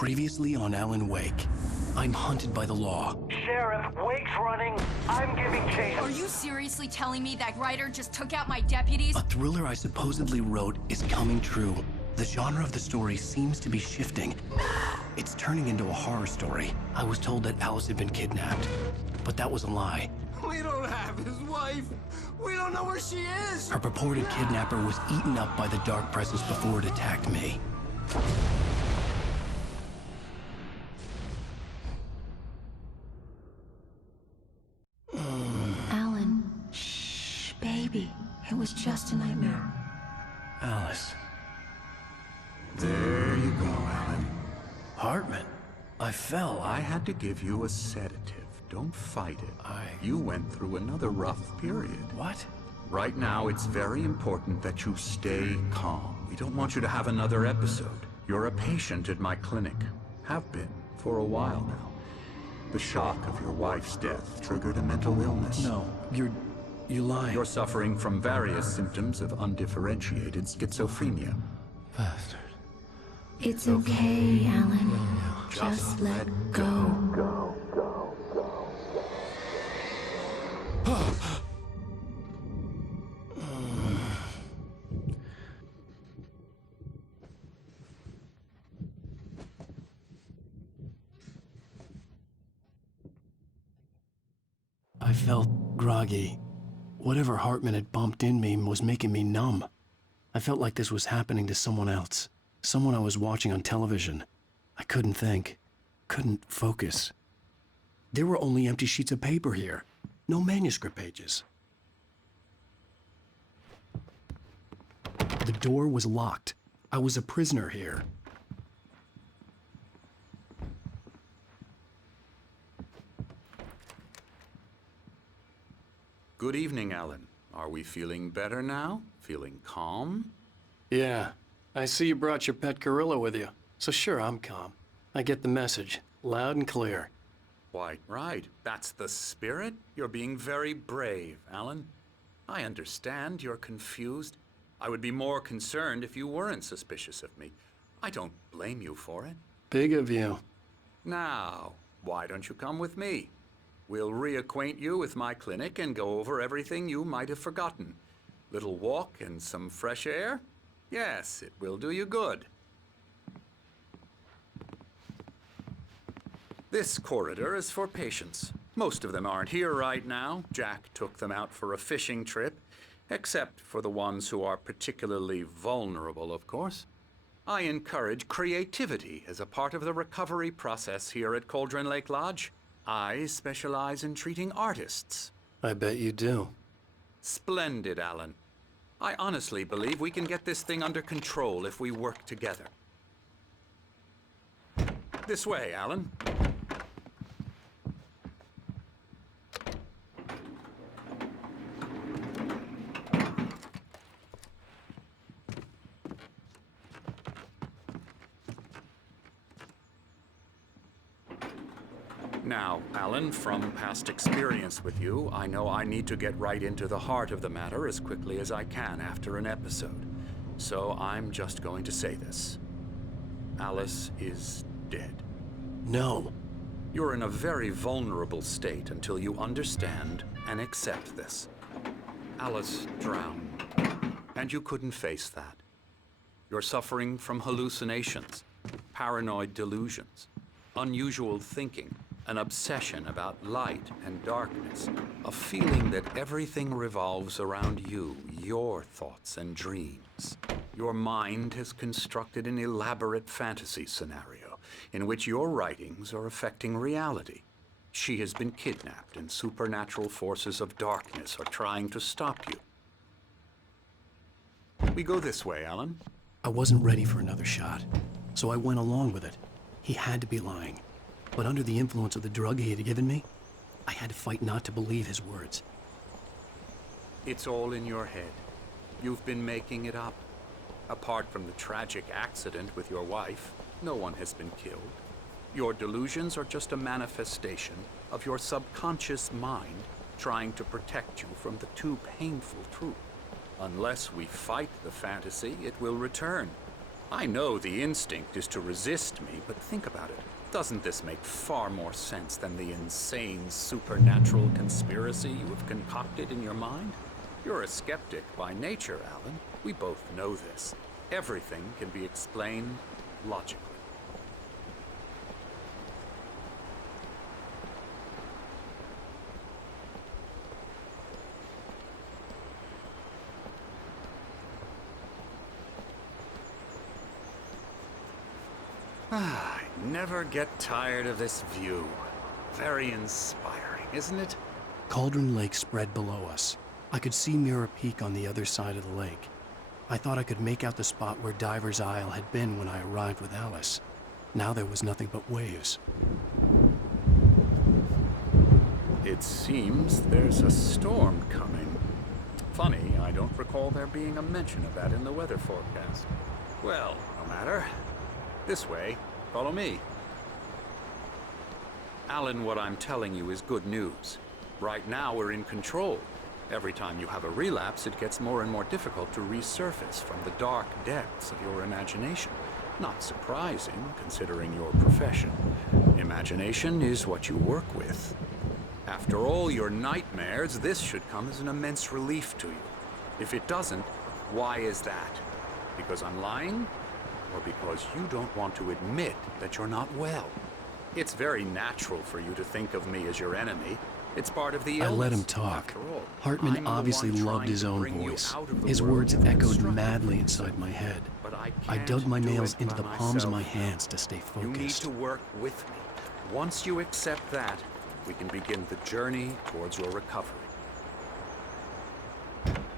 Previously on Alan Wake, I'm hunted by the law. Sheriff, Wake's running. I'm giving chase. Are you seriously telling me that writer just took out my deputies? A thriller I supposedly wrote is coming true. The genre of the story seems to be shifting. It's turning into a horror story. I was told that Alice had been kidnapped, but that was a lie. We don't have his wife. We don't know where she is. Her purported kidnapper was eaten up by the dark presence before it attacked me. Alan, shh, baby. It was just a nightmare. Alice. There you go, Alan. Hartman. I fell. I had to give you a sedative. Don't fight it. You went through another rough period. What? Right now, it's very important that you stay calm. We don't want you to have another episode. You're a patient at my clinic. Have been for a while now. The shock of your wife's death triggered a mental illness. No, you're lying. You're suffering from various symptoms of undifferentiated schizophrenia. Bastard. It's okay, Alan. Just let go. I felt groggy. Whatever Hartman had bumped in me was making me numb. I felt like this was happening to someone else. Someone I was watching on television. I couldn't think. Couldn't focus. There were only empty sheets of paper here. No manuscript pages. The door was locked. I was a prisoner here. Good evening, Alan. Are we feeling better now? Feeling calm? Yeah. I see you brought your pet gorilla with you. So sure, I'm calm. I get the message. Loud and clear. Why, right. That's the spirit. You're being very brave, Alan. I understand you're confused. I would be more concerned if you weren't suspicious of me. I don't blame you for it. Big of you. Now, why don't you come with me? We'll reacquaint you with my clinic and go over everything you might have forgotten. Little walk and some fresh air? Yes, it will do you good. This corridor is for patients. Most of them aren't here right now. Jack took them out for a fishing trip, except for the ones who are particularly vulnerable, of course. I encourage creativity as a part of the recovery process here at Cauldron Lake Lodge. I specialize in treating artists. I bet you do. Splendid, Alan. I honestly believe we can get this thing under control if we work together. This way, Alan. Now, Alan, from past experience with you, I know I need to get right into the heart of the matter as quickly as I can after an episode. So I'm just going to say this. Alice is dead. No. You're in a very vulnerable state until you understand and accept this. Alice drowned, and you couldn't face that. You're suffering from hallucinations, paranoid delusions, unusual thinking, an obsession about light and darkness, a feeling that everything revolves around you, your thoughts and dreams. Your mind has constructed an elaborate fantasy scenario in which your writings are affecting reality. She has been kidnapped and supernatural forces of darkness are trying to stop you. We go this way, Alan. I wasn't ready for another shot, so I went along with it. He had to be lying. But under the influence of the drug he had given me, I had to fight not to believe his words. It's all in your head. You've been making it up. Apart from the tragic accident with your wife, no one has been killed. Your delusions are just a manifestation of your subconscious mind trying to protect you from the too painful truth. Unless we fight the fantasy, it will return. I know the instinct is to resist me, but think about it. Doesn't this make far more sense than the insane supernatural conspiracy you have concocted in your mind? You're a skeptic by nature, Alan. We both know this. Everything can be explained logically. I never get tired of this view. Very inspiring, isn't it? Cauldron Lake spread below us. I could see Mirror Peak on the other side of the lake. I thought I could make out the spot where Diver's Isle had been when I arrived with Alice. Now there was nothing but waves. It seems there's a storm coming. Funny, I don't recall there being a mention of that in the weather forecast. Well, no matter. This way. Follow me. Alan, what I'm telling you is good news. Right now, we're in control. Every time you have a relapse, it gets more and more difficult to resurface from the dark depths of your imagination. Not surprising, considering your profession. Imagination is what you work with. After all your nightmares, this should come as an immense relief to you. If it doesn't, why is that? Because I'm lying? Or because you don't want to admit that you're not well? It's very natural for you to think of me as your enemy. It's part of the illness. I let him talk. After all, Hartman I'm the obviously one loved trying his to own bring you voice. out of the His world words you've echoed constructed madly for inside yourself. my head. But I I can't dug my do nails it into by the palms of myself. my hands to stay You need focused. to work with me. Once you accept that, we can begin the journey towards your recovery.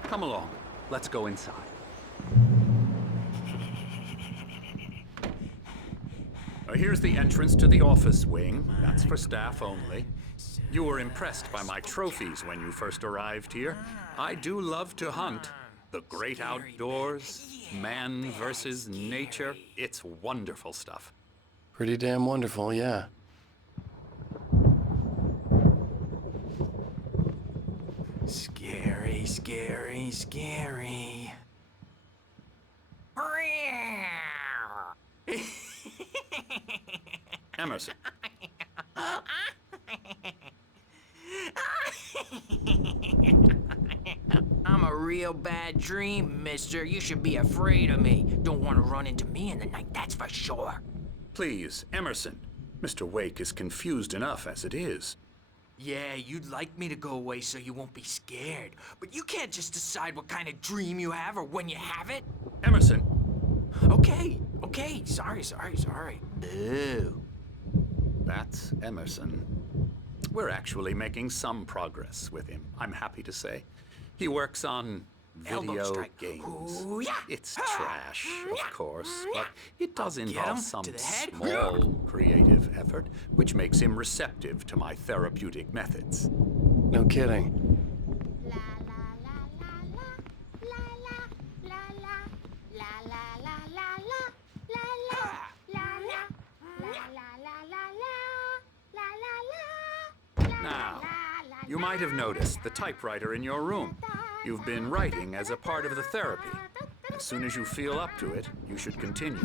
Come along. Let's go inside. Here's the entrance to the office wing. That's for staff only. You were impressed by my trophies when you first arrived here. I do love to hunt. The great outdoors, man versus nature. It's wonderful stuff. Pretty damn wonderful, yeah. Scary, scary, scary. Emerson. I'm a real bad dream, mister. You should be afraid of me. Don't want to run into me in the night, that's for sure. Please, Emerson. Mr. Wake is confused enough as it is. Yeah, you'd like me to go away so you won't be scared. But you can't just decide what kind of dream you have or when you have it. Emerson. Okay, sorry. Boo. That's Emerson. We're actually making some progress with him, I'm happy to say. He works on Elbow video strike. games. Ooh, yeah. It's trash, of course, but it does Get involve him some to the head. small creative effort, which makes him receptive to my therapeutic methods. No kidding. Now, you might have noticed the typewriter in your room. You've been writing as a part of the therapy. As soon as you feel up to it, you should continue.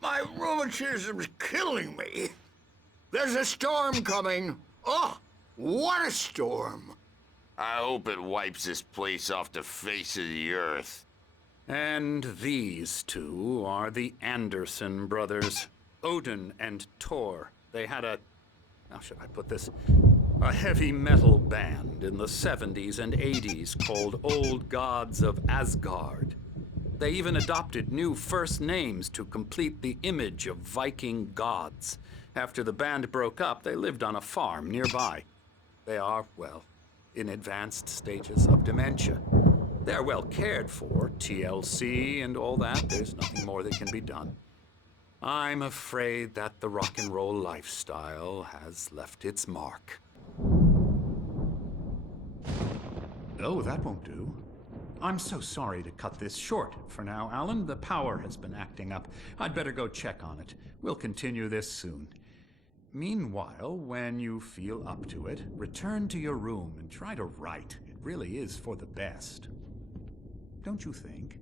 My rheumatism's killing me. There's a storm coming. Oh, what a storm. I hope it wipes this place off the face of the earth. And these two are the Anderson brothers, Odin and Tor. They had how should I put this? A heavy metal band in the 70s and 80s called Old Gods of Asgard. They even adopted new first names to complete the image of Viking gods. After the band broke up, they lived on a farm nearby. They are, well, in advanced stages of dementia. They're well cared for, TLC and all that. There's nothing more that can be done. I'm afraid that the rock and roll lifestyle has left its mark. Oh, that won't do. I'm so sorry to cut this short for now, Alan. The power has been acting up. I'd better go check on it. We'll continue this soon. Meanwhile, when you feel up to it, return to your room and try to write. really is for the best. Don't you think?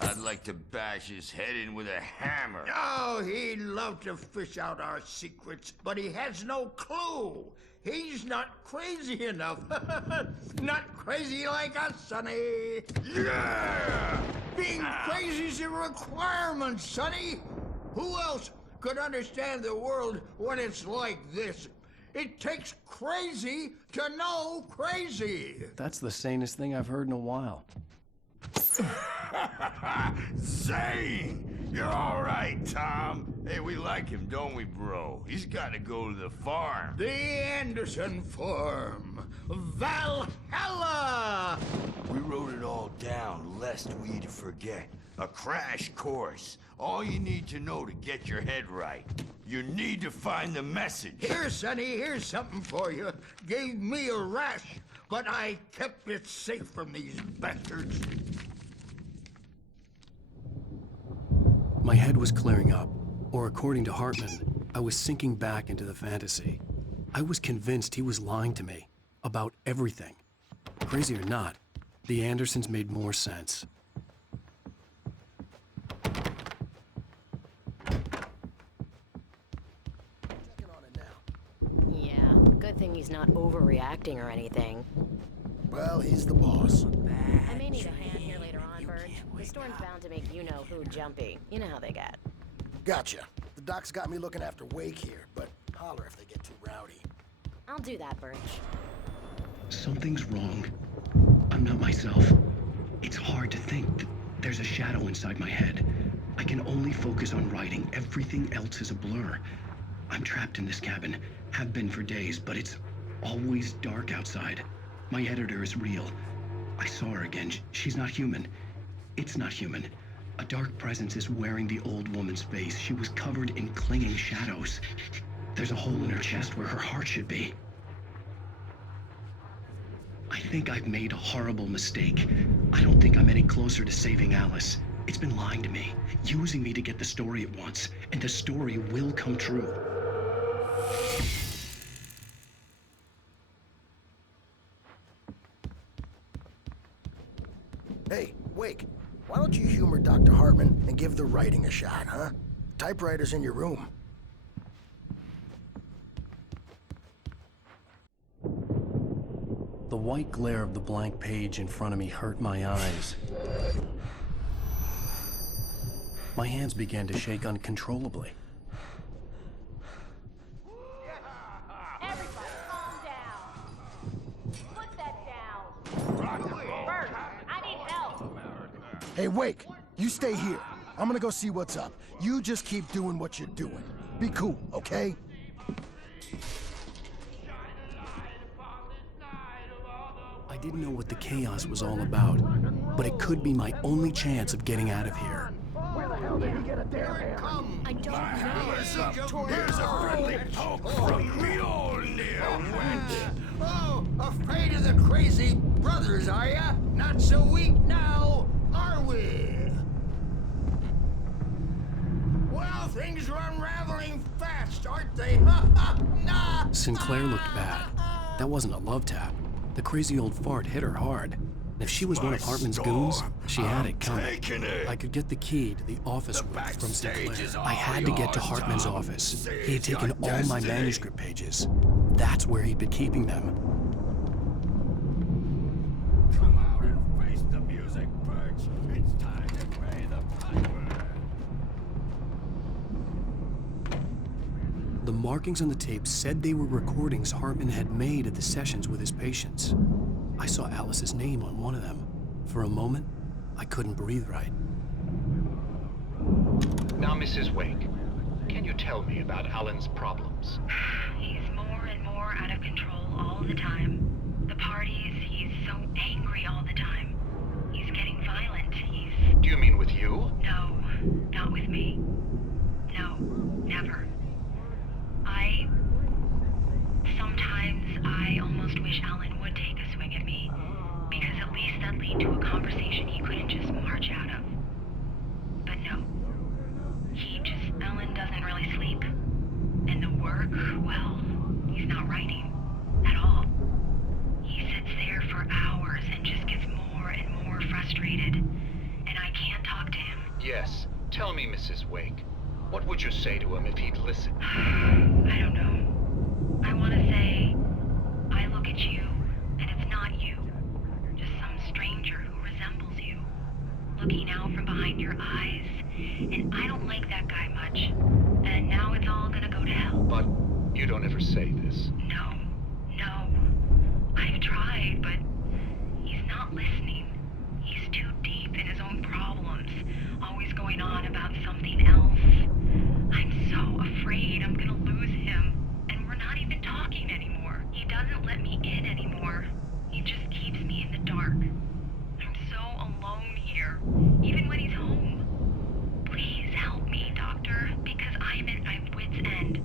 I'd like to bash his head in with a hammer. Oh, he'd love to fish out our secrets, but he has no clue. He's not crazy enough. Not crazy like us, Sonny. Yeah! Being crazy's a requirement, Sonny. Who else could understand the world when it's like this? It takes crazy to know crazy. That's the sanest thing I've heard in a while. Zane! You're all right, Tom. Hey, we like him, don't we, bro? He's got to go to the farm. The Anderson Farm. Valhalla! We wrote it all down, lest we forget. A crash course. All you need to know to get your head right. You need to find the message. Here, Sonny, here's something for you. Gave me a rash, but I kept it safe from these bastards. My head was clearing up, or according to Hartman, I was sinking back into the fantasy. I was convinced he was lying to me about everything. Crazy or not, the Andersons made more sense. Yeah, good thing he's not overreacting or anything. Well, he's the boss. I may need a hand here later on, Bert. The storm's bound to make you-know-who jumpy. You know how they get. Gotcha. The doc's got me looking after Wake here, but holler if they get too rowdy. I'll do that, Birch. Something's wrong. I'm not myself. It's hard to think. There's a shadow inside my head. I can only focus on writing. Everything else is a blur. I'm trapped in this cabin. Have been for days, but it's always dark outside. My editor is real. I saw her again. She's not human. It's not human. A dark presence is wearing the old woman's face. She was covered in clinging shadows. There's a hole in her chest where her heart should be. I think I've made a horrible mistake. I don't think I'm any closer to saving Alice. It's been lying to me, using me to get the story it wants, and the story will come true. Hey, Wake, why don't you humor Dr. Hartman and give the writing a shot, huh? Typewriter's in your room. The white glare of the blank page in front of me hurt my eyes. My hands began to shake uncontrollably. Everybody, calm down. Put that down. Bert, I need help. Hey, Wake, you stay here. I'm gonna go see what's up. You just keep doing what you're doing. Be cool, okay? I didn't know what the chaos was all about, but it could be my only chance of getting out of here. Where the hell did he get a damn hammer? I don't know. Here's a friendly poke from Mjolnir, wench. Oh, afraid of the crazy brothers, are ya? Not so weak now, are we? Well, things are unraveling fast, aren't they? Nah. Sinclair looked bad. That wasn't a love tap. The crazy old fart hit her hard. And if she was one of Hartman's goons, she had it coming. I could get the key to the office room from Sinclair. I had to get to Hartman's office. He had taken all my manuscript pages. That's where he'd been keeping them. Come out and face the music, Birch. It's time to pay the piper. The markings on the tape said they were recordings Hartman had made at the sessions with his patients. I saw Alice's name on one of them. For a moment, I couldn't breathe right. Now, Mrs. Wake, can you tell me about Alan's problems? He's more and more out of control all the time. The parties, he's so angry all the time. He's getting violent. Do you mean with you? No, not with me. No, never. Sometimes I almost wish Alan would take a swing at me, because at least that'd lead to a conversation he couldn't just march out of. But no. Alan doesn't really sleep. And the work, well, Tell me, Mrs. Wake, what would you say to him if he'd listen? I don't know. I want to say, I look at you, and it's not you. Just some stranger who resembles you. Looking out from behind your eyes, and I don't like that guy much. And now it's all gonna go to hell. But you don't ever say this. No. I've tried, but he's not listening. He's too deep in his own problems, always going on about something else. I'm so afraid I'm gonna lose him, and we're not even talking anymore. He doesn't let me in anymore. He just keeps me in the dark. I'm so alone here, even when he's home. Please help me, Doctor, because I'm at my wit's end.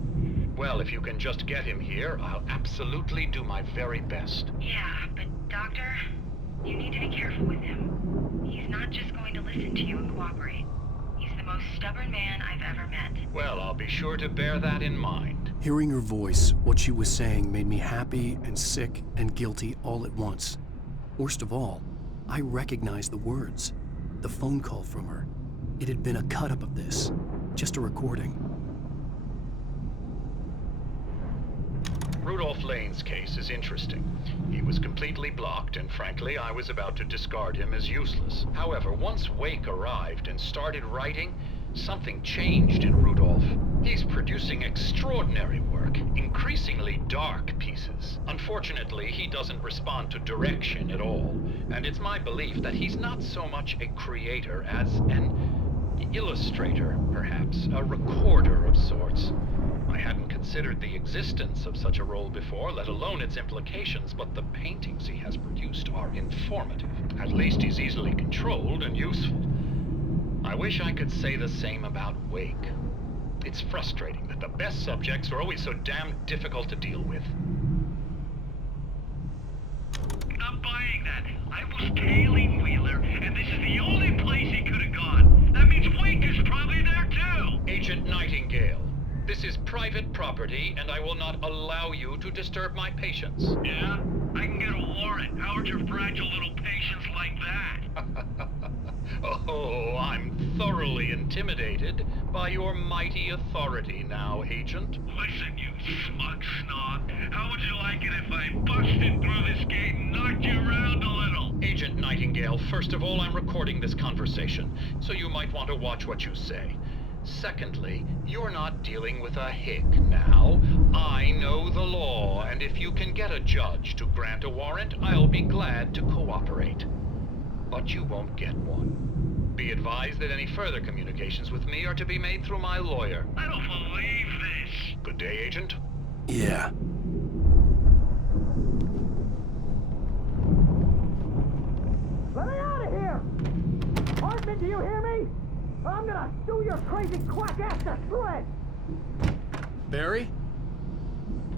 Well, if you can just get him here, I'll absolutely do my very best. Yeah, but Doctor, you need to be careful with him. He's not just going to listen to you and cooperate. He's the most stubborn man I've ever met. Well, I'll be sure to bear that in mind. Hearing her voice, what she was saying made me happy and sick and guilty all at once. Worst of all, I recognized the words. The phone call from her. It had been a cut-up of this. Just a recording. Rudolph Lane's case is interesting. He was completely blocked, and frankly, I was about to discard him as useless. However, once Wake arrived and started writing, something changed in Rudolph. He's producing extraordinary work, increasingly dark pieces. Unfortunately, he doesn't respond to direction at all, and it's my belief that he's not so much a creator as an illustrator, perhaps, a recorder of sorts. I hadn't considered the existence of such a role before, let alone its implications, but the paintings he has produced are informative. At least he's easily controlled and useful. I wish I could say the same about Wake. It's frustrating that the best subjects are always so damn difficult to deal with. Not buying that. I was tailing Wheeler, and this is the only place he could have gone. That means Wake is probably there too! Agent Nightingale, this is private property, and I will not allow you to disturb my patients. Yeah? I can get a warrant. How would your fragile little patience like that? Oh, I'm thoroughly intimidated by your mighty authority now, Agent. Listen, you smug snob. How would you like it if I busted through this gate and knocked you around a little? Agent Nightingale, first of all, I'm recording this conversation, so you might want to watch what you say. Secondly, you're not dealing with a hick now. I know the law, and if you can get a judge to grant a warrant, I'll be glad to cooperate. But you won't get one. Be advised that any further communications with me are to be made through my lawyer. I don't believe this. Good day, Agent. Yeah. Let me out of here! Hartman, do you hear me? I'm gonna sue your crazy quack ass to shreds! Barry?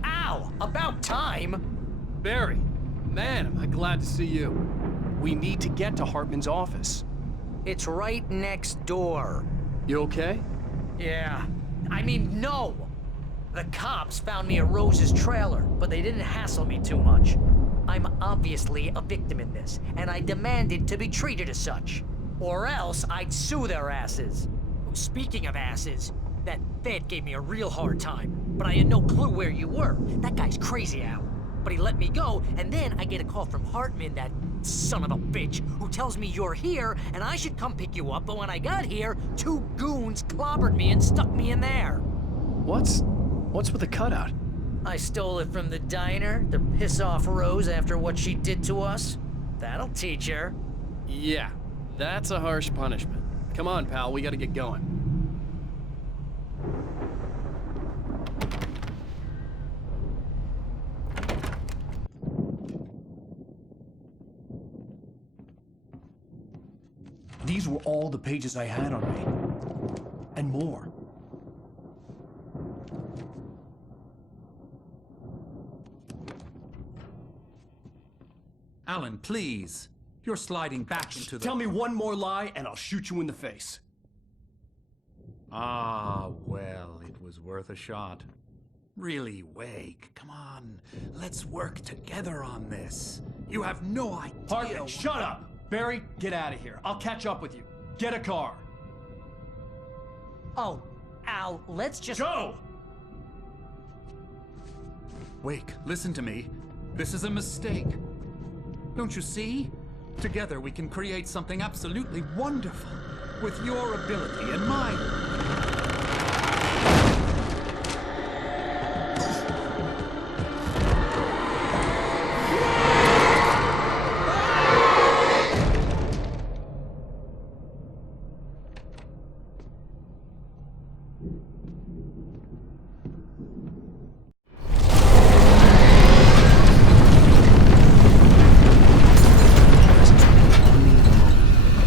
Ow! About time! Barry, man, am I glad to see you. We need to get to Hartman's office. It's right next door. You okay? Yeah. I mean, no! The cops found me at Rose's trailer, but they didn't hassle me too much. I'm obviously a victim in this, and I demanded to be treated as such. Or else I'd sue their asses. Speaking of asses, that Fed gave me a real hard time, but I had no clue where you were. That guy's crazy, Al. But he let me go, and then I get a call from Hartman, that son of a bitch, who tells me you're here and I should come pick you up, but when I got here, 2 goons clobbered me and stuck me in there. What's with the cutout? I stole it from the diner to piss off Rose after what she did to us. That'll teach her. Yeah, that's a harsh punishment. Come on, pal, we gotta get going. These were all the pages I had on me. And more. Alan, please. You're sliding back into the... Tell me one more lie and I'll shoot you in the face. Ah, well, it was worth a shot. Really, Wake, come on. Let's work together on this. You have no idea... Hartman, shut up! Barry, get out of here. I'll catch up with you. Get a car. Oh, Al, let's just... Go! Wake, listen to me. This is a mistake. Don't you see? Together we can create something absolutely wonderful. With your ability and mine.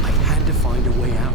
I had to find a way out.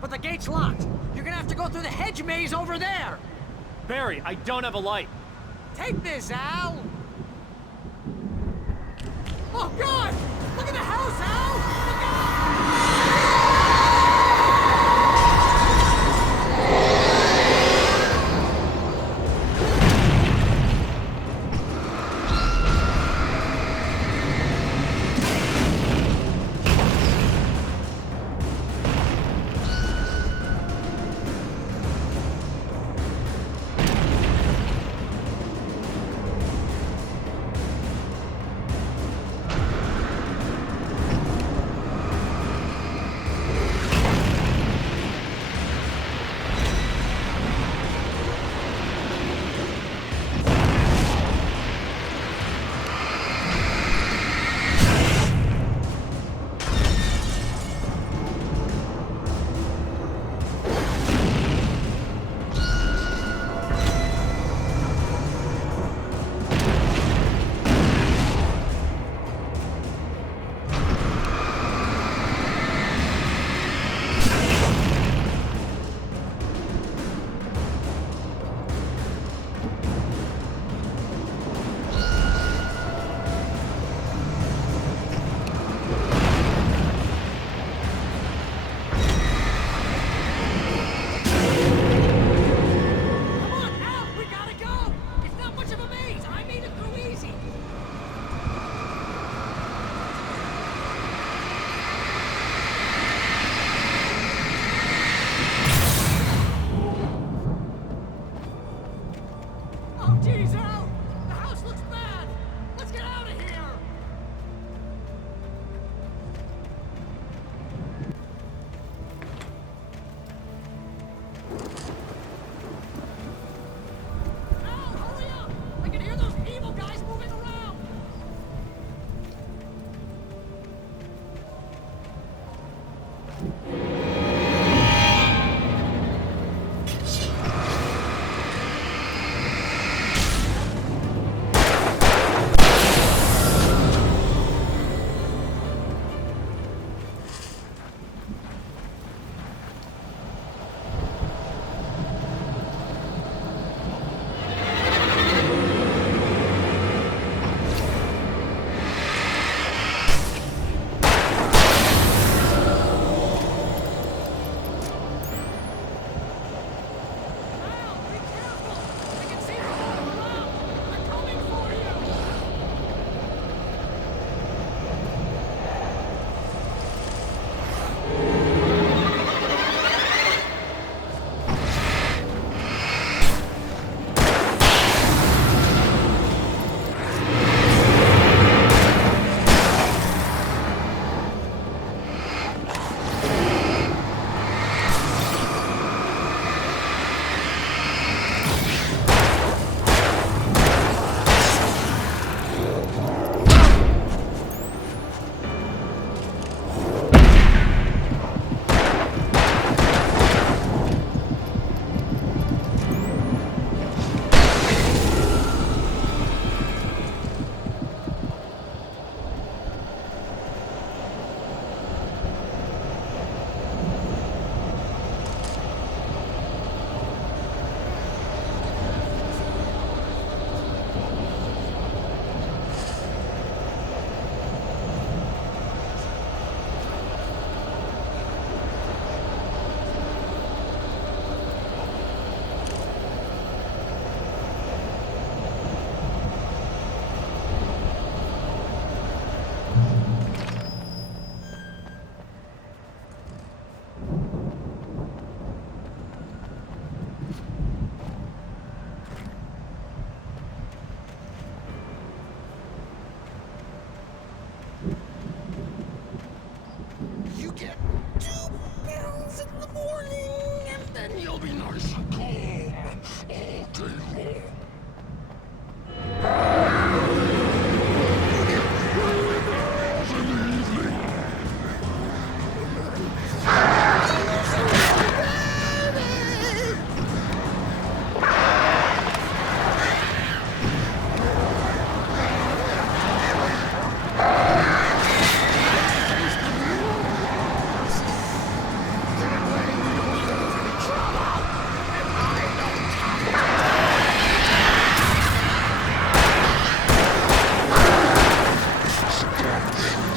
but the gate's locked. You're gonna have to go through the hedge maze over there. Barry, I don't have a light. Take this, Al. Oh, God! Look at the house, Al! Look out! He'll be nice and calm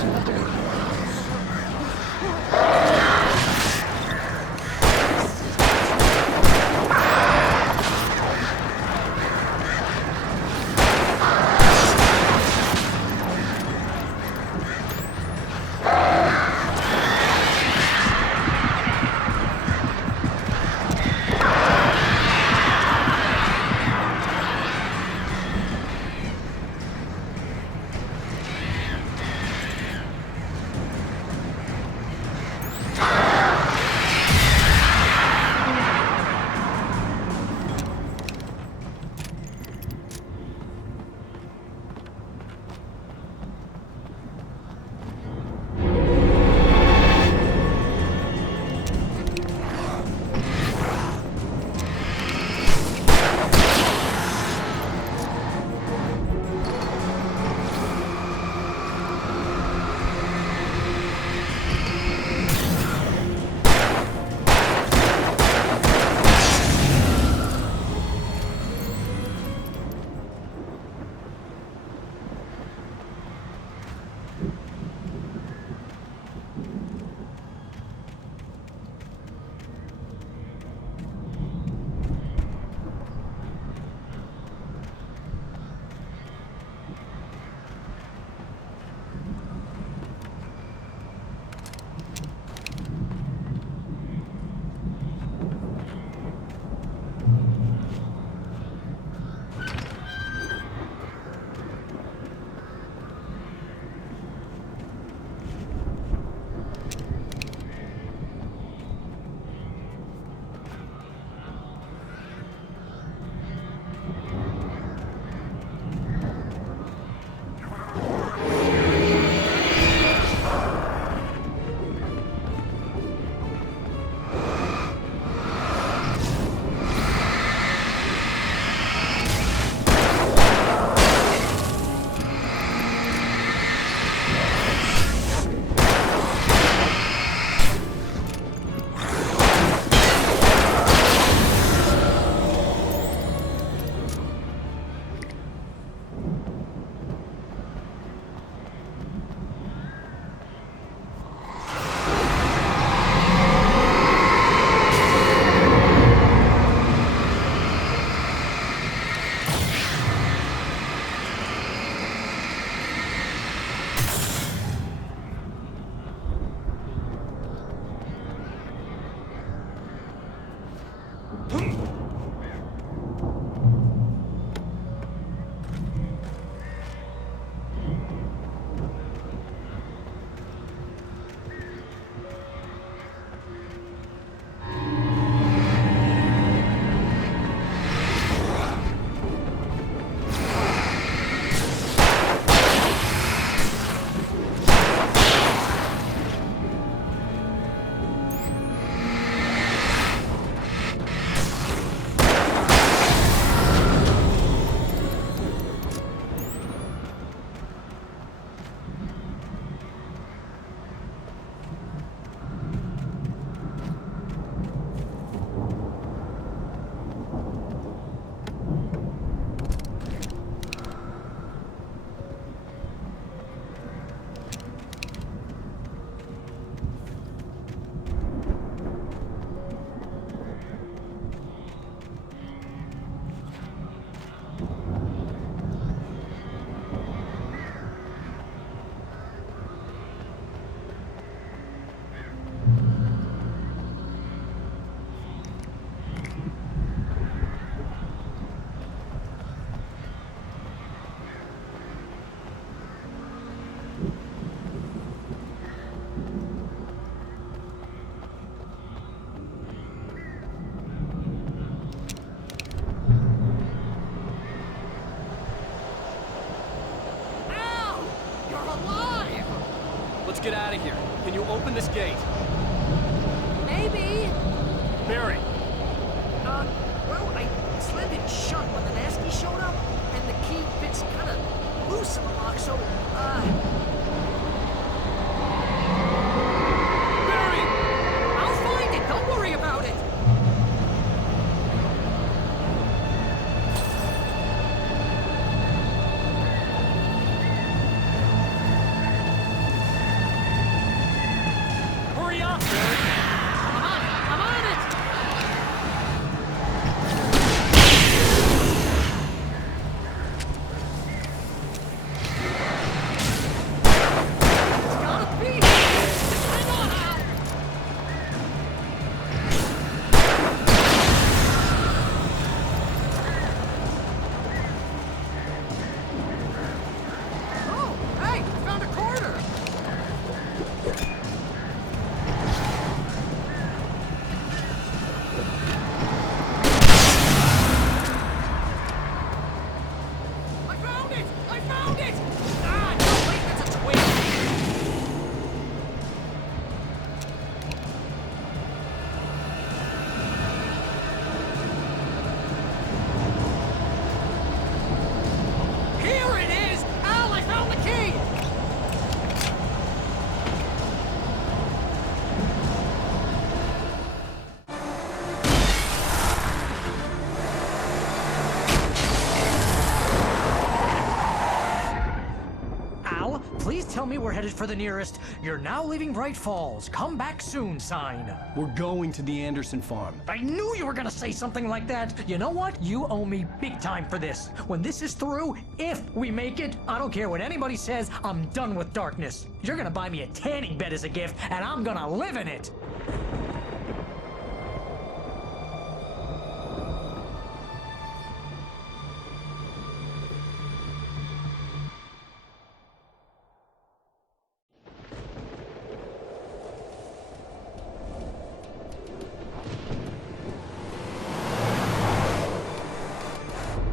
all day long. get out of here. Can you open this gate? Maybe. Barry! Well, I slammed it shut when the nasty showed up, and the key fits kind of loose in the lock, so, Barry! I'll find it. Don't worry about it. Hurry up, Barry! I'm on it. It's gotta be. Hang on, Al. Oh, hey, found a corner. I found it! I found it! Ah, no, wait, that's a twig. Here it is! Al, I found the key! Al, please tell me we're headed for the nearest "You're now leaving Bright Falls. Come back soon" sign. We're going to the Anderson farm. I knew you were gonna say something like that. You know what? You owe me big time for this. When this is through, if we make it, I don't care what anybody says, I'm done with darkness. You're gonna buy me a tanning bed as a gift, and I'm gonna live in it.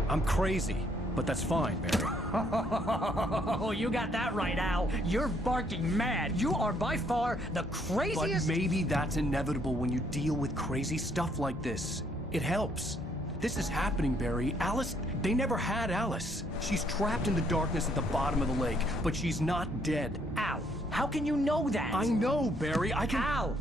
I'm crazy, but that's fine, Barry. Oh, you got that right, Al. You're barking mad. You are by far the But craziest. maybe that's inevitable when you deal with crazy stuff like this. It helps. This is happening, Barry. Alice, they never had Alice. She's trapped in the darkness at the bottom of the lake, but she's not dead. Al, how can you know that? I know, Barry. I can... Al,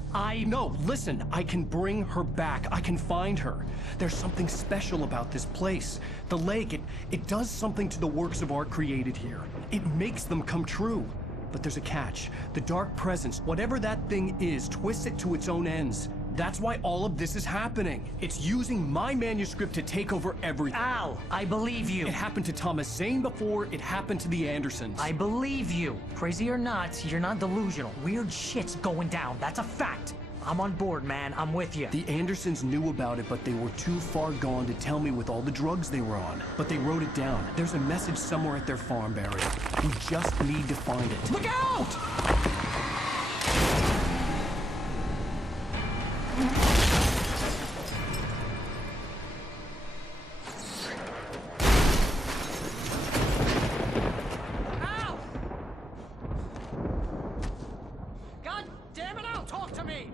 No, listen. I can bring her back. I can find her. There's something special about this place. The lake, it does something to the works of art created here. It makes them come true. But there's a catch. The dark presence, whatever that thing is, twists it to its own ends. That's why all of this is happening. It's using my manuscript to take over everything. Al, I believe you. It happened to Thomas Zane before, it happened to the Andersons. I believe you. Crazy or not, you're not delusional. Weird shit's going down. That's a fact. I'm on board, man. I'm with you. The Andersons knew about it, but they were too far gone to tell me with all the drugs they were on. But they wrote it down. There's a message somewhere at their farm, Barry. We just need to find it. Look out! Ow! God damn it, Al, talk to me!